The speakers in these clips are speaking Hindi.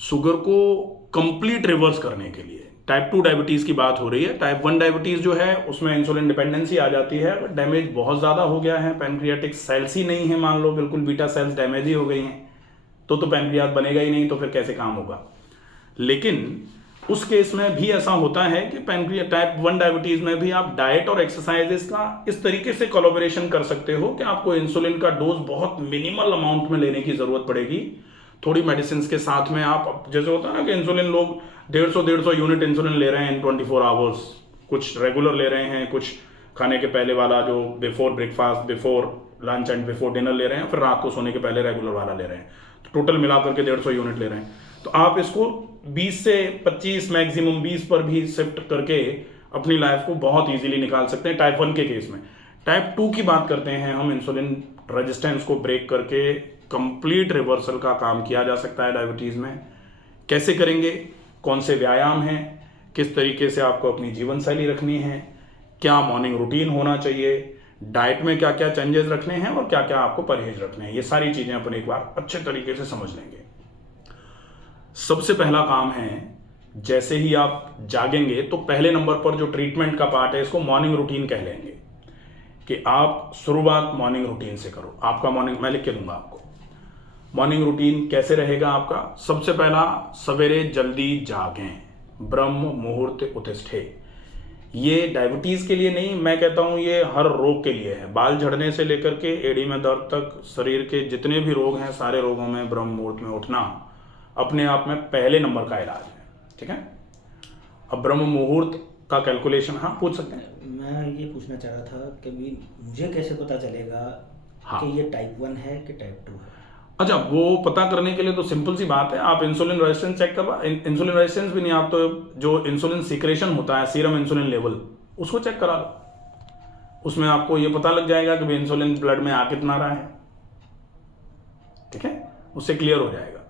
शुगर को कंप्लीट रिवर्स करने के लिए टाइप 2 डायबिटीज़ की बात हो रही है। टाइप 1 डायबिटीज़ जो है उसमें इंसुलिन डिपेंडेंसी आ जाती है, डैमेज बहुत ज़्यादा हो गया है, पैनक्रियाटिक सेल्स ही नहीं है, मान लो बिल्कुल बीटा सेल्स डैमेज ही हो गई हैं, तो पैनक्रियास बनेगा ही नहीं, तो फिर कैसे काम होगा। लेकिन उस केस में भी ऐसा होता है कि पैनक्रिया टाइप 1 डायबिटीज़ में भी आप डाइट और एक्सरसाइजेस का इस तरीके से कोलैबोरेशन कर सकते हो कि आपको इंसुलिन का डोज बहुत मिनिमल अमाउंट में लेने की ज़रूरत पड़ेगी। थोड़ी मेडिसिन के साथ में आप, जैसे होता है ना कि इंसुलिन लोग 150 यूनिट इंसुलिन ले रहे हैं इन 24 आवर्स, कुछ रेगुलर ले रहे हैं, कुछ खाने के पहले वाला जो before breakfast, before lunch and before dinner ले रहे हैं, फिर रात को सोने के पहले रेगुलर वाला ले रहे हैं, तो टोटल मिलाकर के 150 यूनिट ले रहे हैं। तो आप इसको 20 से 25, मैक्सिमम 20 पर भी शिफ्ट करके अपनी लाइफ को बहुत इजीली निकाल सकते हैं टाइप 1 के केस में। टाइप 2 की बात करते हैं हम, इंसुलिन रेजिस्टेंस को ब्रेक करके कंप्लीट रिवर्सल का काम किया जा सकता है डायबिटीज़ में। कैसे करेंगे, कौन से व्यायाम हैं, किस तरीके से आपको अपनी जीवन शैली रखनी है, क्या मॉर्निंग रूटीन होना चाहिए, डाइट में क्या क्या चेंजेस रखने हैं और क्या क्या आपको परहेज रखने हैं, ये सारी चीज़ें अपन एक बार अच्छे तरीके से समझ लेंगे। सबसे पहला काम है, जैसे ही आप जागेंगे तो पहले नंबर पर जो ट्रीटमेंट का पार्ट है इसको मॉर्निंग रूटीन कह लेंगे, कि आप शुरुआत मॉर्निंग रूटीन से करो। आपका मॉर्निंग मैं लिख के दूंगा आपको। मॉर्निंग रूटीन कैसे रहेगा आपका? सबसे पहला, सवेरे जल्दी जागें, ब्रह्म मुहूर्त उत्तिष्ठे। ये डायबिटीज़ के लिए नहीं, मैं कहता हूँ ये हर रोग के लिए है। बाल झड़ने से लेकर के एड़ी में दर्द तक, शरीर के जितने भी रोग हैं, सारे रोगों में ब्रह्म मुहूर्त में उठना अपने आप में पहले नंबर का इलाज है। ठीक है, अब ब्रह्म मुहूर्त का कैलकुलेशन, हाँ पूछ सकते हैं। मैं ये पूछना चाह रहा था कि भी मुझे कैसे पता चलेगा कि ये टाइप 1 है कि टाइप 2 है? अच्छा, वो पता करने के लिए तो सिंपल सी बात है, आप इंसुलिन रेजिस्टेंस चेक करवा, इंसुलिन रेजिस्टेंस भी नहीं, आप तो जो इंसुलिन सीक्रेशन होता है, सीरम इंसुलिन लेवल, उसको चेक करा लो। उसमें आपको ये पता लग जाएगा कि भाई इंसुलिन ब्लड में आ कितना रहा है। ठीक है, उससे क्लियर हो जाएगा।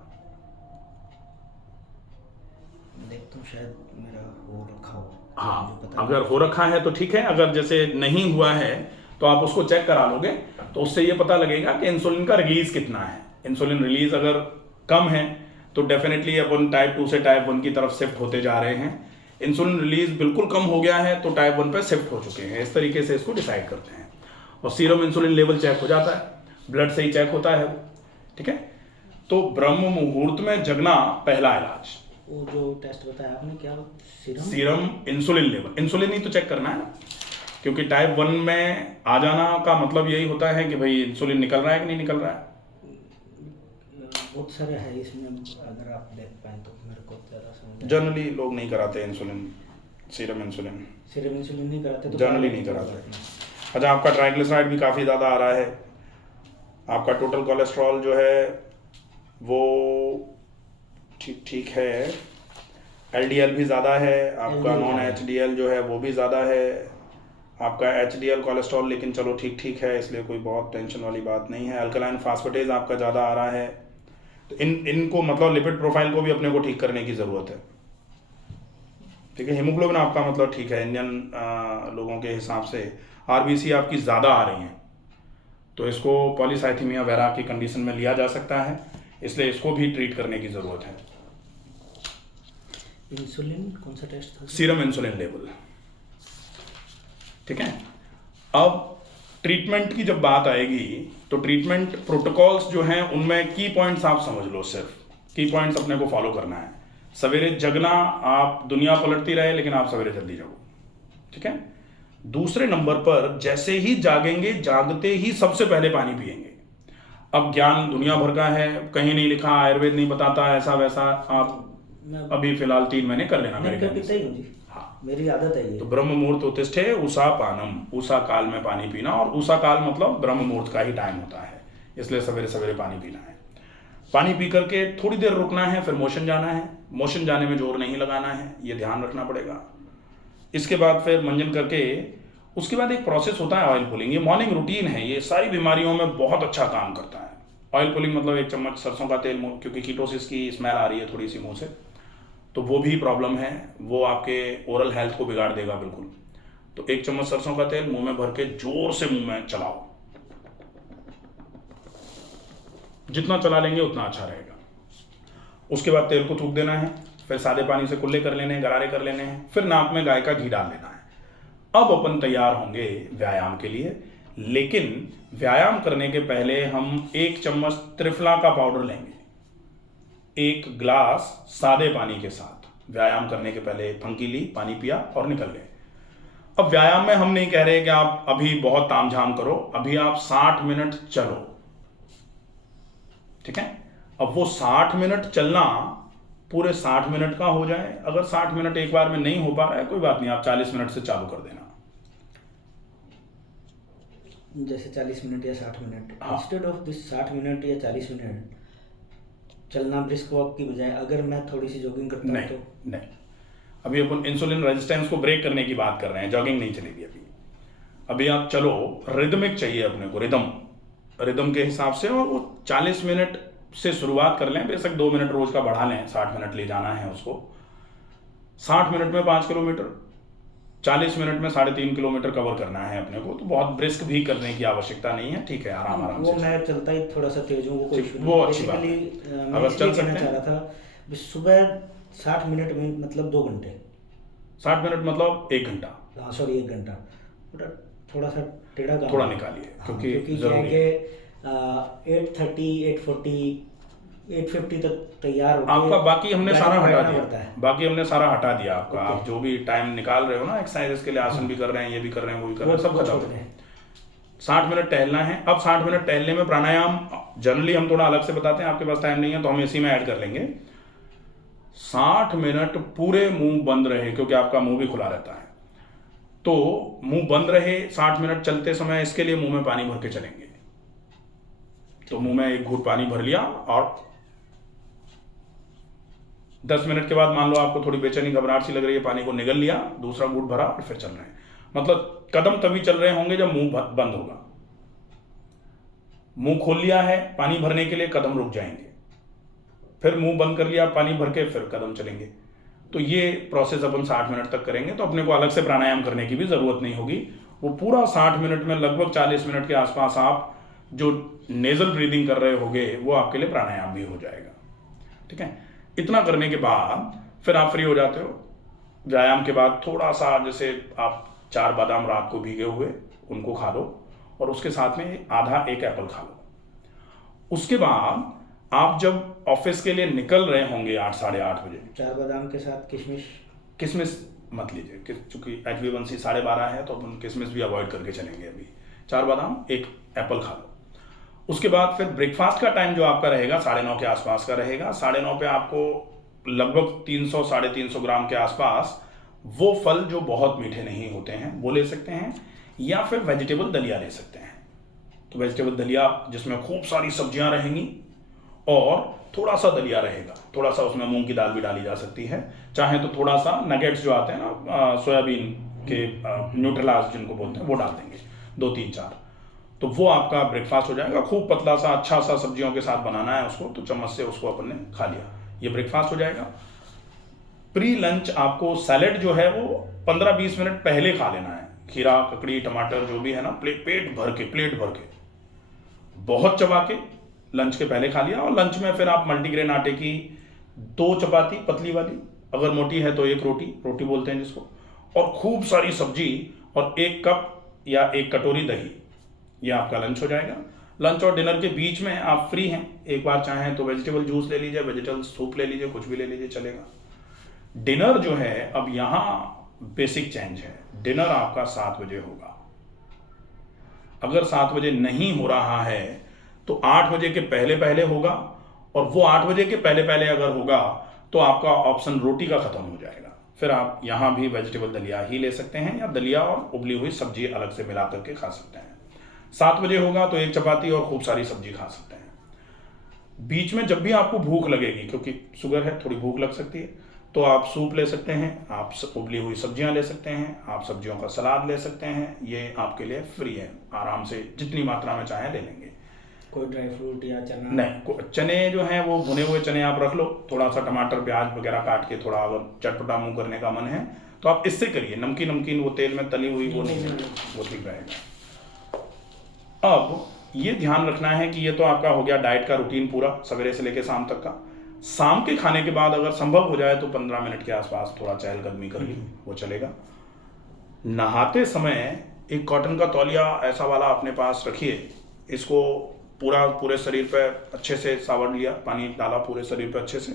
देखता हूँ, शायद मेरा हो रखा हो। हाँ, अगर हो रखा है तो ठीक है, अगर जैसे नहीं हुआ है तो आप उसको चेक करा लोगे, तो उससे ये पता लगेगा कि इंसुलिन का रिलीज कितना है। इंसुलिन रिलीज अगर कम है तो डेफिनेटली अपन टाइप 2 से टाइप 1 की तरफ शिफ्ट होते जा रहे हैं। इंसुलिन रिलीज बिल्कुल कम हो गया है तो टाइप 1 पे शिफ्ट हो चुके हैं। इस तरीके से इसको डिसाइड करते हैं। और सीरम इंसुलिन लेवल चेक हो जाता है, ब्लड से ही चेक होता है। ठीक है, तो ब्रह्म मुहूर्त में जगना पहला इलाज। वो जो टेस्ट बताया आपने, क्या सीरम इंसुलिन लेवल, इंसुलिन ही तो चेक करना है ना, क्योंकि टाइप 1 में आ जाना का मतलब यही होता है कि भाई इंसुलिन निकल रहा है कि नहीं निकल रहा है। बहुत सारे है इसमें, अगर आप देख पाए तो मेरे को ज़्यादा समझ। जनरली लोग नहीं कराते इंसुलिन, सीरम इंसुलिन नहीं कराते तो जनरली नहीं कराते। अच्छा, आपका ट्राइग्लिसराइड भी काफ़ी ज़्यादा आ रहा है, आपका टोटल कोलेस्ट्रॉल जो है वो ठीक ठीक है, एलडीएल भी ज़्यादा है, आपका नॉन एचडीएल जो है वो भी ज़्यादा है, आपका एचडीएल कोलेस्ट्रॉल लेकिन चलो ठीक ठीक है, इसलिए कोई बहुत टेंशन वाली बात नहीं है। अल्कलाइन फास्फेटेज आपका ज़्यादा आ रहा है, तो इनको मतलब लिपिड प्रोफाइल को भी अपने को ठीक करने की ज़रूरत है। ठीक है, हीमोग्लोबिन आपका मतलब ठीक है, इंडियन लोगों के हिसाब से आरबीसी आपकी ज़्यादा आ रही हैं, तो इसको पॉलीसाइथीमिया वेरा की कंडीशन में लिया जा सकता है, इसलिए इसको भी ट्रीट करने की ज़रूरत है। इंसुलिन कौन सा टेस्ट था? Serum insulin level. ठीक है, अब ट्रीटमेंट की जब बात आएगी तो ट्रीटमेंट प्रोटोकॉल्स जो हैं उनमें की पॉइंट्स आप समझ लो, सिर्फ की पॉइंट्स अपने को फॉलो करना है। सवेरे जगना, आप दुनिया पलटती रहे लेकिन आप सवेरे जल्दी जाओ। ठीक है, दूसरे नंबर पर जैसे ही जागेंगे, जागते ही सबसे पहले पानी पिएंगे। अब ज्ञान दुनिया भर का है, कहीं नहीं लिखा, आयुर्वेद नहीं बताता ऐसा वैसा, आप अभी फिलहाल 3 महीने कर लेना मेरे कहने से। हाँ, मेरी आदत है ये। तो ब्रह्म मुहूर्त उत्तिष्ठे उषा पानम, उषा काल में पानी पीना, और उषा काल मतलब ब्रह्म मुहूर्त का ही टाइम होता है, इसलिए सवेरे सवेरे पानी पीना है। पानी पी करके थोड़ी देर रुकना है, फिर मोशन जाना है। मोशन जाने में जोर नहीं लगाना है, ये ध्यान रखना पड़ेगा। इसके बाद फिर मंजन करके उसके बाद एक प्रोसेस होता है ऑयल पुलिंग। ये मॉर्निंग रूटीन है, ये सारी बीमारियों में बहुत अच्छा काम करता है। ऑयल पुलिंग मतलब 1 चम्मच सरसों का तेल, क्योंकि कीटोसिस की स्मेल आ रही है थोड़ी सी मुंह से, तो वो भी प्रॉब्लम है, वो आपके ओरल हेल्थ को बिगाड़ देगा बिल्कुल। तो 1 चम्मच सरसों का तेल मुंह में भर के जोर से मुंह में चलाओ, जितना चला लेंगे उतना अच्छा रहेगा। उसके बाद तेल को थूक देना है, फिर सादे पानी से कुल्ले कर लेने हैं, गरारे कर लेने हैं, फिर नाक में गाय का घी डाल लेना है। अब अपन तैयार होंगे व्यायाम के लिए। लेकिन व्यायाम करने के पहले हम 1 चम्मच त्रिफला का पाउडर लेंगे 1 ग्लास सादे पानी के साथ। व्यायाम करने के पहले एक फंकी ली, पानी पिया और निकल गए। अब व्यायाम में हम नहीं कह रहे कि आप अभी बहुत तामझाम करो, अभी आप 60 मिनट चलो, ठीक है। अब वो 60 मिनट चलना पूरे 60 मिनट का हो जाए। अगर 60 मिनट एक बार में नहीं हो पा रहा है, कोई बात नहीं, आप 40 मिनट से चालू कर देना। जैसे 40 मिनट या 60 मिनट, हाँ। इंस्टेड ऑफ दिस 60 मिनट या 40 मिनट चलना ब्रिस्क वॉक की बजाय अगर मैं थोड़ी सी जॉगिंग करता हूँ नहीं तो? नहीं, अभी अपन इंसुलिन रेजिस्टेंस को ब्रेक करने की बात कर रहे हैं, जॉगिंग नहीं चलेगी अभी। अभी आप चलो, रिदमिक चाहिए अपने को, रिदम के हिसाब से। और वो 40 मिनट से शुरुआत कर लें, बेशक 2 मिनट रोज का बढ़ा लें, 60 मिनट ले जाना है उसको। 60 मिनट में 5 किलोमीटर, 40 मिनट में 3.5 किलोमीटर कवर करना है अपने को। तो बहुत ब्रिस्क भी करने की आवश्यकता नहीं है, ठीक है, आराम आराम वो से। मैं चलता ही थोड़ा सा तेज हूँ, वो कोई इशू वो नहीं। अच्छी बात है। बेसिकली मैं अगर इसलिए चल कहना सकते चाह रहा था भी सुबह 60 मिनट में मतलब 2 घंटे, 60 मिनट मतलब 1 घंटा, हाँ सॉरी 1 घंटा, थोड़ा सा टेढ़ा काम थोड़ा है। निकालिए, हाँ, क्योंकि क्योंकि क्या जरूरी है है। कि 8:30, 8:40, 8:50 तक तैयार होके आपका बाकी हमने सारा गाड़ी में हटा बैठना दिया, पड़ता है। बाकी हमने सारा हटा दिया आपका। ओके। आप जो भी टाइम निकाल रहे हो ना एक्सरसाइज के लिए, आसन भी कर रहे हैं, ये भी कर रहे हैं, वो भी कर रहे हैं, सब वो खत्म। छोड़ दें। 60 मिनट टहलना है। अब 60 मिनट टहलने में प्राणायाम जनरली हम थोड़ा अलग से बताते हैं, आपके पास टाइम नहीं है तो हम इसी में ऐड कर लेंगे। 60 मिनट पूरे मुंह बंद रहे, क्योंकि आपका मुंह भी खुला रहता है, तो मुंह बंद रहे 60 मिनट चलते समय। इसके लिए मुंह में पानी भर के चलेंगे। तो मुंह में एक घूंट पानी भर लिया और 10 मिनट के बाद मान लो आपको थोड़ी बेचैनी घबराहट सी लग रही है, पानी को निगल लिया, दूसरा घूंट भरा और फिर चल रहे हैं। मतलब कदम तभी चल रहे होंगे जब मुंह बंद होगा। मुंह खोल लिया है पानी भरने के लिए, कदम रुक जाएंगे, फिर मुंह बंद कर लिया पानी भर के, फिर कदम चलेंगे। तो ये प्रोसेस अपन 60 मिनट तक करेंगे। तो अपने को अलग से प्राणायाम करने की भी जरूरत नहीं होगी। वो पूरा 60 मिनट में लगभग 40 मिनट के आसपास आप जो नेजल ब्रीदिंग कर रहे होगे वो आपके लिए प्राणायाम भी हो जाएगा, ठीक है। इतना करने के बाद फिर आप फ्री हो जाते हो। व्यायाम के बाद थोड़ा सा, जैसे आप 4 बादाम रात को भीगे हुए उनको खा लो, और उसके साथ में आधा 1 एप्पल खा लो। उसके बाद आप जब ऑफिस के लिए निकल रहे होंगे 8, साढ़े 8 बजे, 4 बादाम के साथ किशमिश, किशमिश मत लीजिए, चूंकि HbA1c 12.5 है तो अपन किशमिश भी अवॉइड करके चलेंगे। अभी 4 बादाम 1 एप्पल खा लो। उसके बाद फिर ब्रेकफास्ट का टाइम जो आपका रहेगा 9:30 के आसपास का रहेगा। 9:30 पे आपको लगभग 300, 350 ग्राम के आसपास वो फल जो बहुत मीठे नहीं होते हैं वो ले सकते हैं, या फिर वेजिटेबल दलिया ले सकते हैं। तो वेजिटेबल दलिया जिसमें खूब सारी सब्जियां रहेंगी और थोड़ा सा दलिया रहेगा, थोड़ा सा उसमें मूंग की दाल भी डाली जा सकती है, चाहे तो थोड़ा सा नगेट्स जो आते हैं ना सोयाबीन के, न्यूट्रेलास जिनको बोलते हैं, वो डाल देंगे 2, 3, 4। तो वो आपका ब्रेकफास्ट हो जाएगा। खूब पतला सा अच्छा सा सब्जियों के साथ बनाना है उसको, तो चम्मच से उसको अपन ने खा लिया, ये ब्रेकफास्ट हो जाएगा। प्री लंच आपको सैलेड जो है वो 15-20 मिनट पहले खा लेना है। खीरा, ककड़ी, टमाटर जो भी है ना, प्लेट भर के बहुत चबा के लंच के पहले खा लिया। और लंच में फिर आप मल्टीग्रेन आटे की 2 चपाती पतली वाली, अगर मोटी है तो 1 रोटी बोलते हैं जिसको, और खूब सारी सब्जी और 1 कप या 1 कटोरी दही, ये आपका लंच हो जाएगा। लंच और डिनर के बीच में आप फ्री हैं, एक बार चाहें तो वेजिटेबल जूस ले लीजिए, वेजिटेबल सूप ले लीजिए, कुछ भी ले लीजिए, चलेगा। डिनर जो है, अब यहाँ बेसिक चेंज है, डिनर आपका 7 बजे होगा। अगर 7 बजे नहीं हो रहा है तो 8 बजे के पहले पहले होगा, और वो 8 बजे के पहले पहले अगर होगा तो आपका ऑप्शन रोटी का खत्म हो जाएगा। फिर आप यहाँ भी वेजिटेबल दलिया ही ले सकते हैं, या दलिया और उबली हुई सब्जी अलग से मिला करके खा सकते हैं। 7 बजे होगा तो 1 चपाती और खूब सारी सब्जी खा सकते हैं। बीच में जब भी आपको भूख लगेगी, क्योंकि शुगर है थोड़ी भूख लग सकती है, तो आप सूप ले सकते हैं, आप उबली हुई सब्जियां ले सकते हैं, आप सब्जियों का सलाद ले सकते हैं। ये आपके लिए फ्री है, आराम से जितनी मात्रा में चाहें ले लेंगे। कोई ड्राई फ्रूट या चना? नहीं, चने जो हैं वो भुने हुए चने आप रख लो, थोड़ा सा टमाटर प्याज वगैरह काट के, थोड़ा अगर चटपटा मुंह करने का मन है तो आप इससे करिए। नमकीन वो तेल में तली हुई वो नहीं, वो ठीक रहेगा। अब ये ध्यान रखना है कि ये तो आपका हो गया डाइट का रूटीन पूरा, सवेरे से लेकर शाम तक का। शाम के खाने के बाद अगर संभव हो जाए तो 15 मिनट के आसपास थोड़ा चहलकदमी कर ली, वो चलेगा। नहाते समय एक कॉटन का तौलिया ऐसा वाला अपने पास रखिए, इसको पूरे शरीर पे अच्छे से सावर लिया, पानी डाला पूरे शरीर पे अच्छे से,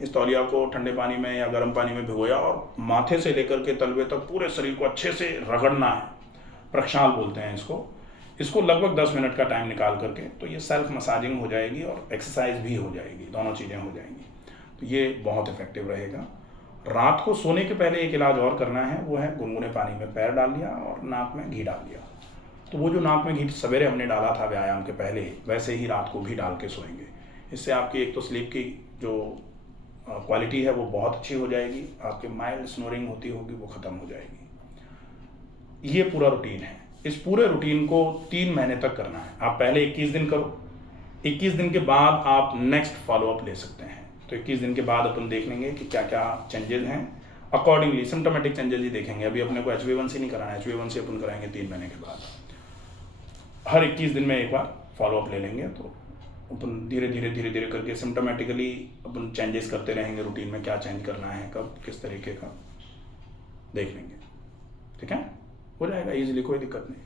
इस तौलिया को ठंडे पानी में या गर्म पानी में भिगोया और माथे से लेकर के तलवे तक पूरे शरीर को अच्छे से रगड़ना है, प्रक्षाल बोलते हैं इसको लगभग 10 मिनट का टाइम निकाल करके, तो ये सेल्फ मसाजिंग हो जाएगी और एक्सरसाइज भी हो जाएगी, दोनों चीज़ें हो जाएंगी, तो ये बहुत इफेक्टिव रहेगा। रात को सोने के पहले एक इलाज और करना है, वो है गुनगुने पानी में पैर डाल लिया और नाक में घी डाल लिया। तो वो जो नाक में घी सवेरे हमने डाला था व्यायाम के पहले, वैसे ही रात को भी डाल के सोएंगे। इससे आपकी एक तो स्लीप की जो क्वालिटी है वो बहुत अच्छी हो जाएगी, आपके माइल्ड स्नोरिंग होती होगी वो ख़त्म हो जाएगी। ये पूरा रूटीन है। इस पूरे रूटीन को 3 महीने तक करना है। आप पहले 21 दिन करो, 21 दिन के बाद आप नेक्स्ट फॉलोअप ले सकते हैं। तो 21 दिन के बाद अपन देख लेंगे कि क्या क्या चेंजेस हैं, अकॉर्डिंगली सिम्टोमेटिक चेंजेस ही देखेंगे। अभी अपने को HbA1c नहीं कराना है, HbA1c अपन कराएंगे 3 महीने के बाद। हर 21 दिन में एक बार फॉलोअप ले लेंगे, तो अपन धीरे धीरे करके सिम्टोमेटिकली अपन चेंजेस करते रहेंगे, रूटीन में क्या चेंज करना है, कब किस तरीके का देख लेंगे। ठीक है, हो जाएगा इजीली, कोई दिक्कत नहीं।